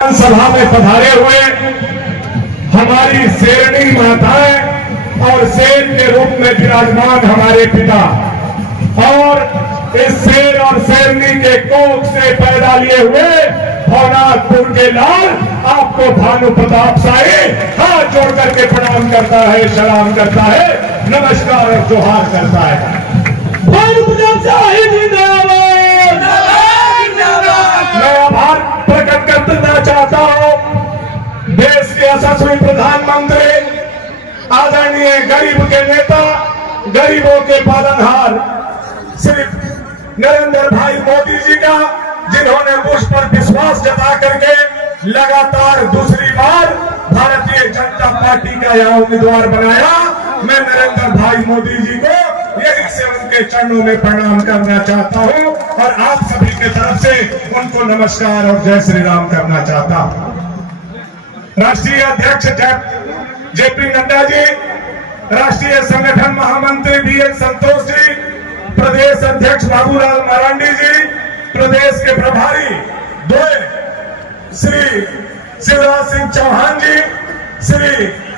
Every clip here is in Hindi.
सभा में पधारे हुए हमारी शेरनी माताएं और शेर के रूप में विराजमान हमारे पिता और इस शेर और शेरनी के कोख से पैदा लिए हुए भवनाथपुर के लाल आपको भानु प्रताप शाही हाथ जोड़ करके प्रणाम करता है, सलाम करता है, नमस्कार और जोहार करता है। भानु प्रताप शाही जिंदाबाद। मैं आभार प्रकट करना चाहता हूं देश के यशस्वी प्रधानमंत्री आदरणीय गरीब के नेता, गरीबों के पालनहार श्री नरेंद्र भाई मोदी जी का, जिन्होंने मुझ पर विश्वास जता करके लगातार दूसरी बार भारतीय जनता पार्टी का यहाँ उम्मीदवार बनाया। मैं नरेंद्र भाई मोदी जी को यही से उनके चरणों में प्रणाम करना चाहता हूँ और आप सभी के तरफ से उनको नमस्कार और जय श्री राम करना चाहता हूँ। राष्ट्रीय अध्यक्ष जेपी नड्डा जी, राष्ट्रीय संगठन महामंत्री बीएल संतोष जी, प्रदेश अध्यक्ष बाबूलाल मरांडी जी, प्रदेश के प्रभारी श्री शिवराज सिंह चौहान जी, श्री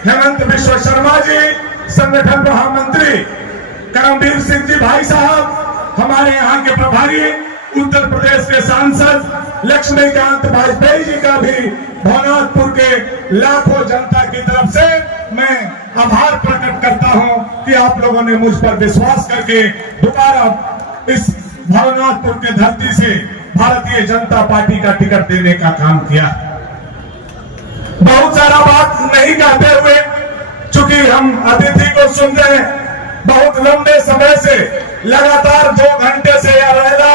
हेमंत बिश्व शर्मा जी, संगठन महामंत्री करमवीर सिंह जी भाई साहब, हमारे यहाँ के प्रभारी उत्तर प्रदेश के सांसद लक्ष्मीकांत वाजपेयी जी का भी भवनाथपुर के लाखों जनता की तरफ से मैं आभार प्रकट करता हूं कि आप लोगों ने मुझ पर विश्वास करके दोबारा इस भवनाथपुर के धरती से भारतीय जनता पार्टी का टिकट देने का काम किया। बहुत सारा बात नहीं कहते हुए, चूंकि हम अतिथि को सुन रहे हैं, बहुत लंबे समय से लगातार 2 घंटे से यह रैला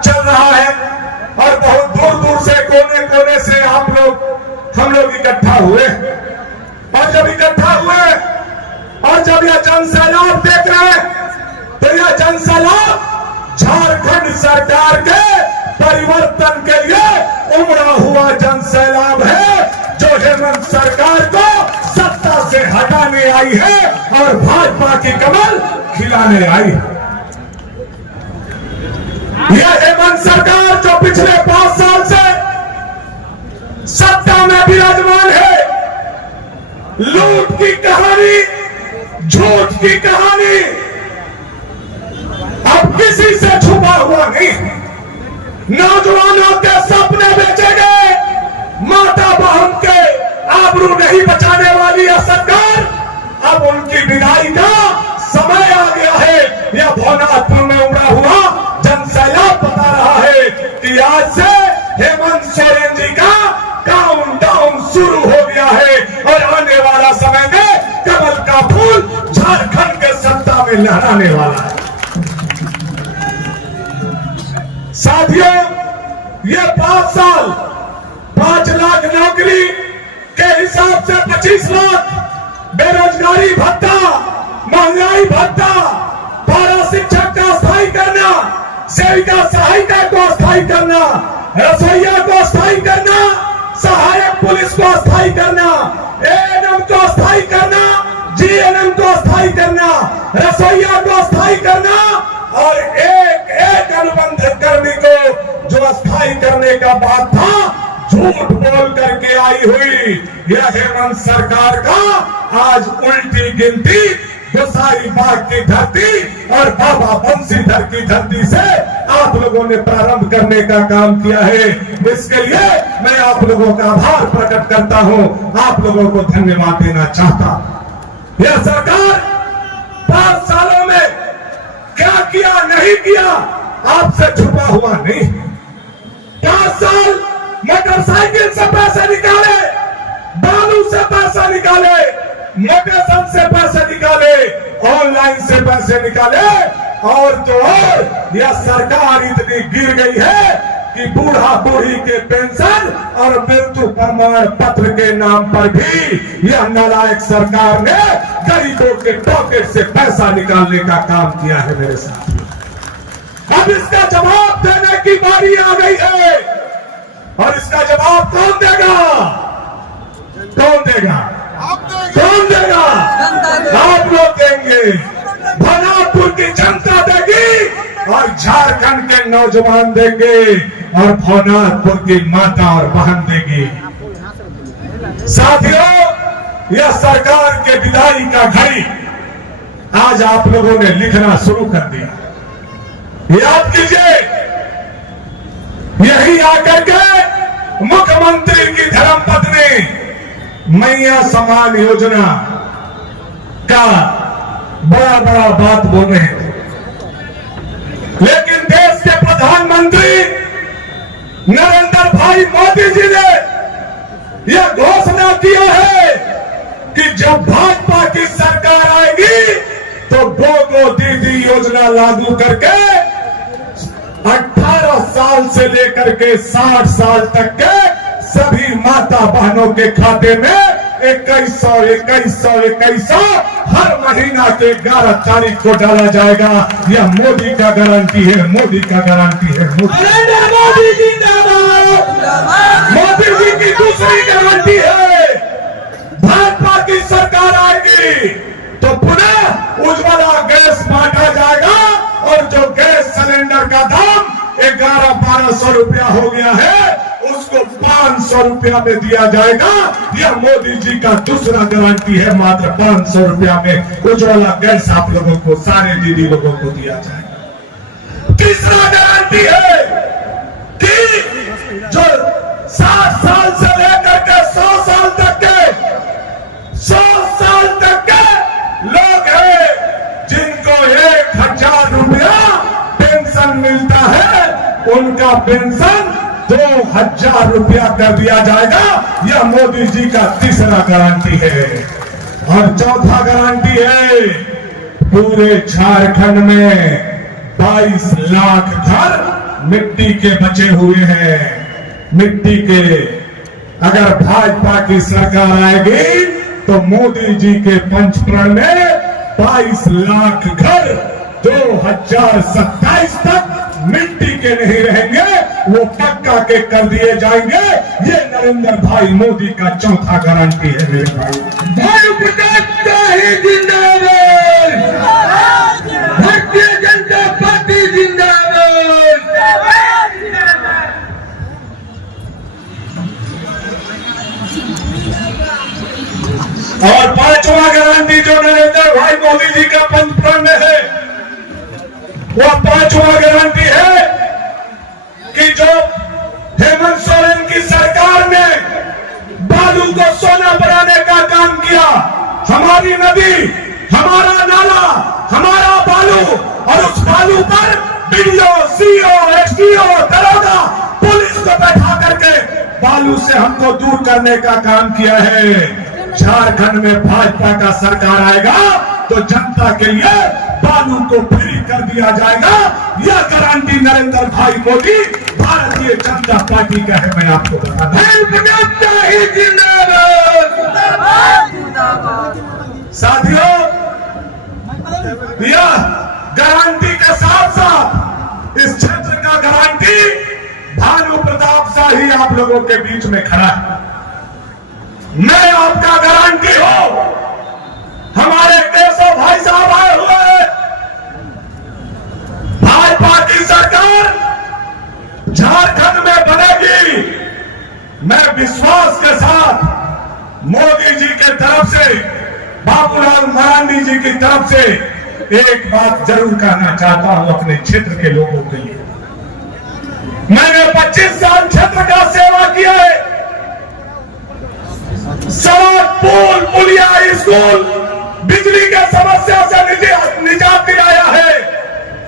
चल रहा है और बहुत दूर दूर से कोने कोने से हम लोग इकट्ठा हुए और जब इकट्ठा हुए और जब यह जनसैलाब देख रहे हैं तो यह जनसैलाब झारखंड सरकार के परिवर्तन के लिए उमड़ा हुआ जनसैलाब है, जो हेमंत सरकार को सत्ता से हटाने आई है और भाजपा की कमल खिलाने आई है। यह हेमंत सरकार जो पिछले 5 साल से सत्ता में विराजमान है, लूट की कहानी, झूठ की कहानी अब किसी से छुपा हुआ नहीं। नौजवानों के सपने बेचे गए, माता बहन के आबरू नहीं बचाने वाली यह सरकार, अब उनकी विदाई का समय आ गया है। यह भवनाथपुर में उमड़ा हुआ जनसैलाब बता रहा है कि आज से हेमंत सोरेन जी का काउंटडाउन शुरू हो गया है और आने वाला समय में कमल का फूल झारखंड के सत्ता में लहराने वाला है। साथियों, ये 5 साल 5 लाख नौकरी के हिसाब से 25 लाख बेरोजगारी भत्ता, महंगाई भत्ता, पारा शिक्षक का स्थायी करना, सेविका सहायिका को स्थायी करना, रसोईया को स्थायी करना, सहायक पुलिस को स्थायी करना, एएनएम को स्थायी करना, जीएनएम को स्थायी करना, रसोईया को स्थायी करना और एक एक अनुबंध कर्मी को जो स्थायी करने का बात था, झूठ बोल करके आई हुई यह हेमंत सरकार का आज उल्टी गिनती गोसाई बाग की धरती और बाबा बंसीधर की धरती से आप लोगों ने प्रारंभ करने का काम किया है। इसके लिए मैं आप लोगों का आभार प्रकट करता हूं, आप लोगों को धन्यवाद देना चाहता हूं। यह सरकार 5 सालों में क्या किया नहीं किया आपसे छुपा हुआ नहीं। 5 साल मोटरसाइकिल से पैसे निकाले, बालू से पैसा निकाले, मोटेशन से पैसे निकाले, ऑनलाइन से पैसे निकाले और तो और यह सरकार इतनी गिर गई है कि बूढ़ा बूढ़ी के पेंशन और मृत्यु प्रमाण पत्र के नाम पर भी यह नालायक सरकार ने गरीबों के पॉकेट से पैसा निकालने का काम किया है। मेरे साथ अब इसका जवाब देने की बारी आ गई है और इसका जवाब कौन देगा? कौन देगा? कौन देगा? आप लोग देंगे, भवनाथपुर की जनता देगी और झारखंड के नौजवान देंगे और भवनाथपुर की माता और बहन देगी। साथियों, यह सरकार के विदाई का घड़ी आज आप लोगों ने लिखना शुरू कर दिया। याद कीजिए, यही आकर के मुख्यमंत्री की धर्मपत्नी मैया समान योजना का बड़ा बड़ा बात बोल रहे थे, लेकिन देश के प्रधानमंत्री नरेंद्र भाई मोदी जी ने यह घोषणा किया है कि जब भाजपा की सरकार आएगी तो गो दीदी योजना लागू करके 18 साल से लेकर के 60 साल तक के सभी माता बहनों के खाते में 2100 हर महीना के 11 तारीख को डाला जाएगा। यह मोदी का गारंटी है, मोदी का गारंटी है। मोदी जिंदाबाद। मोदी जी की दूसरी गारंटी है, भाजपा की सरकार आएगी तो पुनः उज्ज्वला गैस बांटा जाएगा और जो गैस सिलेंडर का दाम 1100-1200 रुपया हो गया है उसको 500 रुपया में दिया जाएगा। यह मोदी जी का दूसरा गारंटी है, मात्र 500 रुपया में उज्ज्वला गैस आप लोगों को, सारे दीदी लोगों को दिया जाएगा। तीसरा गारंटी है कि जो 60 साल से लेकर के 100 साल तक के 100 साल तक के लोग हैं जिनको 1000 रुपया पेंशन मिलता है, उनका पेंशन 2000 रुपया कर दिया जाएगा। यह मोदी जी का तीसरा गारंटी है। और चौथा गारंटी है, पूरे झारखंड में 22 लाख घर मिट्टी के बचे हुए हैं। मिट्टी के, अगर भाजपा की सरकार आएगी तो मोदी जी के पंचप्रण में 22 लाख घर 2027 तक मिट्टी के नहीं रहेंगे, वो पक्का के कर दिए जाएंगे। ये नरेंद्र भाई मोदी का चौथा गारंटी है मेरे भाई। भारतीय जनता पार्टी जिंदाबाद। और पांचवा गारंटी जो नरेंद्र भाई मोदी जी का पंचप्रण में है, वह पांचवा गारंटी है कि जो हेमंत सोरेन की सरकार ने बालू को सोना बनाने का काम किया, हमारी नदी, हमारा नाला, हमारा बालू, और उस बालू पर बीडीओ, सीओ, एसडीओ, दरोगा, पुलिस को बैठा करके बालू से हमको दूर करने का काम किया है। झारखंड में भाजपा का सरकार आएगा तो जनता के लिए बालू को फ्री कर दिया जाएगा। यह गारंटी नरेंद्र भाई मोदी भारतीय जनता पार्टी का है। मैं आपको बता दूं, साथियों, यह गारंटी के साथ साथ इस क्षेत्र का गारंटी भानु प्रताप शाही आप लोगों के बीच में खड़ा है। मैं आपका गारंटी हूं, हमारे केशव भाई साहब आए हुए हैं। भाजपा की सरकार झारखंड में बनेगी। मैं विश्वास के साथ मोदी जी के तरफ से, बाबूलाल मरांडी जी की तरफ से एक बात जरूर कहना चाहता हूं अपने क्षेत्र के लोगों के लिए। मैंने 25 साल क्षेत्र का सेवा किया है। सड़क, पुल, पुलिया, स्कूल, बिजली के समस्या से निजात दिलाया है,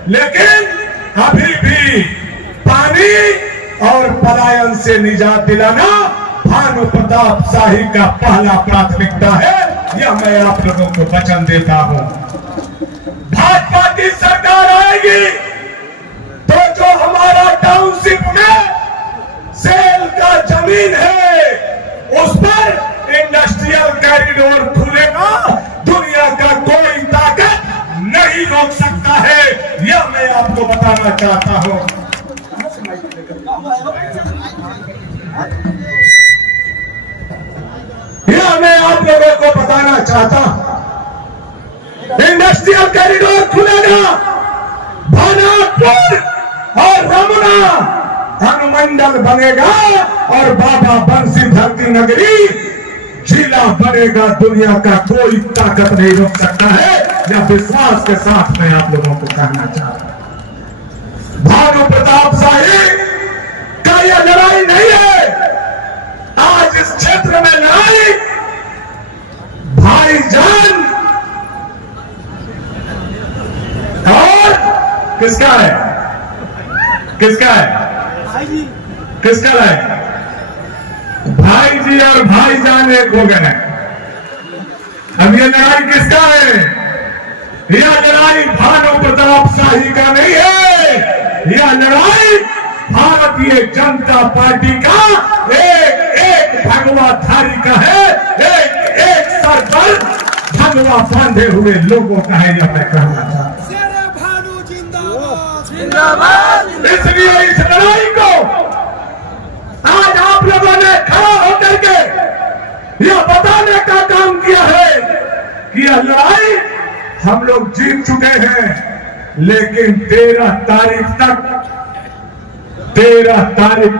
लेकिन अभी भी पानी और पलायन से निजात दिलाना भानु प्रताप शाही का पहला प्राथमिकता है। यह मैं आप लोगों को वचन देता हूं। भाजपा की सरकार आएगी तो जो हमारा टाउनशिप में सेल का जमीन है उस पर इंडस्ट्रियल कॉरिडोर खुलेगा। दुनिया का कोई ताकत नहीं रोक सकता है। यह मैं आपको बताना चाहता हूं। यह मैं आप लोगों को बताना चाहता हूं। इंडस्ट्रियल कॉरिडोर खुलेगा। नागपुर और रमुना अनुमंडल बनेगा और बाबा बंशीधर की नगरी जिला बनेगा। दुनिया का कोई ताकत नहीं रोक सकता है। यह विश्वास के साथ मैं आप लोगों को कहना चाहता हूं। भानु प्रताप शाही का यह लड़ाई नहीं है। आज इस क्षेत्र में लड़ाई भाईजान और किसका है? किसका है? किसका है? भाई जी और भाईजान एक हो गए। अब ये लड़ाई किसका है? यह लड़ाई भानु प्रताप शाही का नहीं है। यह लड़ाई भारतीय जनता पार्टी का एक भगवाधारी का है। एक सर पर भगवा बांधे हुए लोगों का है। यह मैं कहना चाहता हूं। इसलिए इस लड़ाई को आज आप लोगों ने खड़ा होकर के यह बताने का काम किया है कि यह लड़ाई हम लोग जीत चुके हैं। लेकिन 13 तारीख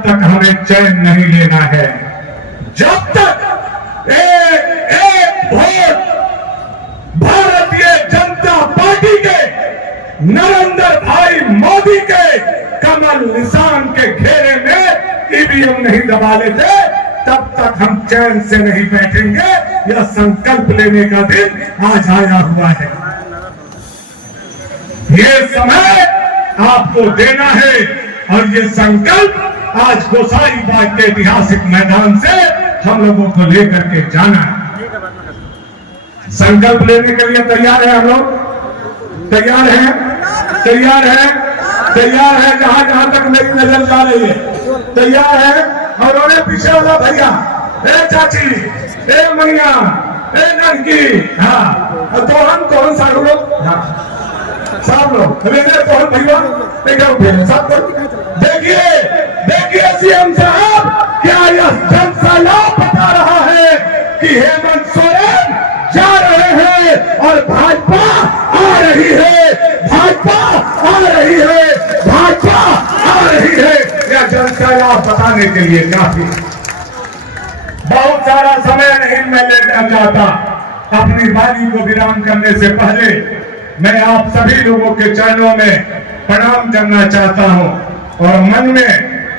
तक हमें चैन नहीं लेना है। जब तक एक वोट भारतीय जनता पार्टी के नरेंद्र भाई मोदी के कमल निशान के घेरे में ईवीएम नहीं दबा लेते, तब तक हम चैन से नहीं बैठेंगे। यह संकल्प लेने का दिन आज आया हुआ है। ये समय आपको देना है और ये संकल्प आज गोसाईबाग के ऐतिहासिक मैदान से हम लोगों को लेकर के जाना है। संकल्प लेने के लिए तैयार है? हम लोग तैयार हैं? तैयार है? तैयार है? जहां जहां तक मेरी नजर जा रही है तैयार है। और उन्हें पीछे वाला भैया, ए चाची, ए मैया, ए लड़की, हाँ तो हम सारे लोग, हाँ सब लोग भैया सब देखिए सीएम साहब क्या यह जनसैलाब बता रहा है कि हेमंत सोरेन जा रहे हैं और भाजपा आ रही है। भाजपा आ रही है। भाजपा आ रही है। यह जनसैलाब बताने के लिए काफी। बहुत सारा समय नहीं मैं लेना चाहता। अपनी वाणी को विराम करने से पहले मैं आप सभी लोगों के चरणों में प्रणाम करना चाहता हूं और मन में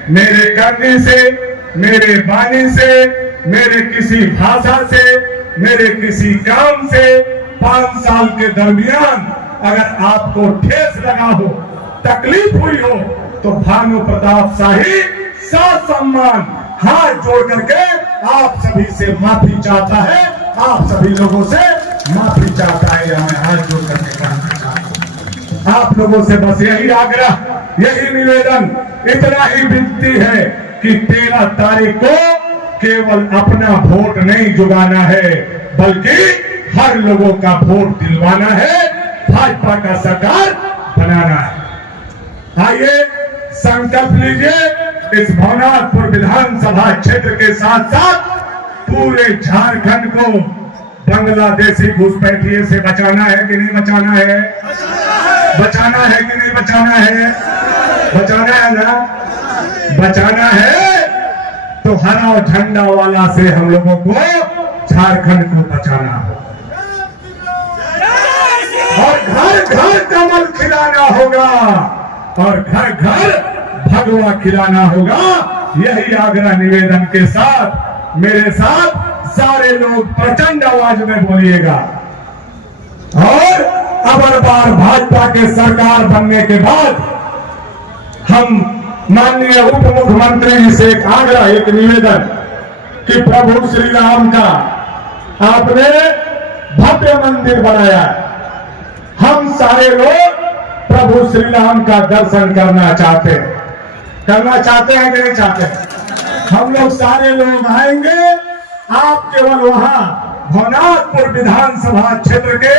मेरे करने से, मेरे वाणी से, मेरे किसी भाषा से, मेरे किसी काम से 5 साल के दरमियान अगर आपको ठेस लगा हो, तकलीफ हुई हो, तो भानु प्रताप शाही ससम्मान हाथ जोड़ करके आप सभी से माफी चाहता है। आप सभी लोगों से माफी चाहता है। हमें हाथ जोड़ करके कहना चाहता हूं। आप लोगों से बस यही आग्रह, यही निवेदन, इतना ही विनती है कि 13 तारीख को केवल अपना वोट नहीं जुगाना है, बल्कि हर लोगों का वोट दिलवाना है, भाजपा का सरकार बनाना है। आइए संकल्प लीजिए। इस भवनाथपुर विधानसभा क्षेत्र के साथ साथ पूरे झारखंड को बांग्लादेशी घुसपैठिए से बचाना है कि नहीं बचाना है? बचाना है कि नहीं बचाना है? बचाना है ना? बचाना है तो हरा झंडा वाला से हम लोगों को झारखंड को बचाना हो और घर घर कमल खिलाना होगा और घर घर भगवा खिलाना होगा। यही आग्रह निवेदन के साथ मेरे साथ सारे लोग प्रचंड आवाज में बोलिएगा। और अगर बार भाजपा के सरकार बनने के बाद हम माननीय उप मुख्यमंत्री जी से एक आग्रह, एक निवेदन कि प्रभु श्री राम का आपने भव्य मंदिर बनाया, हम सारे लोग प्रभु श्री राम का दर्शन करना चाहते हैं। करना चाहते हैं कि नहीं चाहते? हम लोग सारे लोग आएंगे। आप केवल वहां भवनाथपुर विधानसभा क्षेत्र के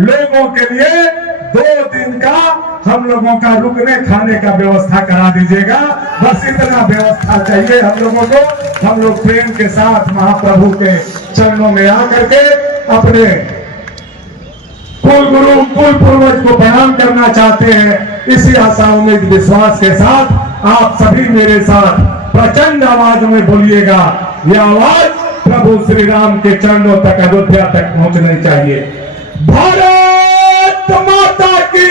लोगों के लिए 2 दिन का हम लोगों का रुकने खाने का व्यवस्था करा दीजिएगा। बस इतना व्यवस्था चाहिए हम लोगों को। हम लोग प्रेम के साथ महाप्रभु के चरणों में आकर के अपने कुल गुरु, कुल पूर्वज को प्रणाम करना चाहते हैं। इसी आशा उम्मीद विश्वास के साथ आप सभी मेरे साथ प्रचंड आवाज में बोलिएगा। यह आवाज प्रभु श्री राम के चरणों तक, अयोध्या तक पहुंचनी चाहिए। भारत माता की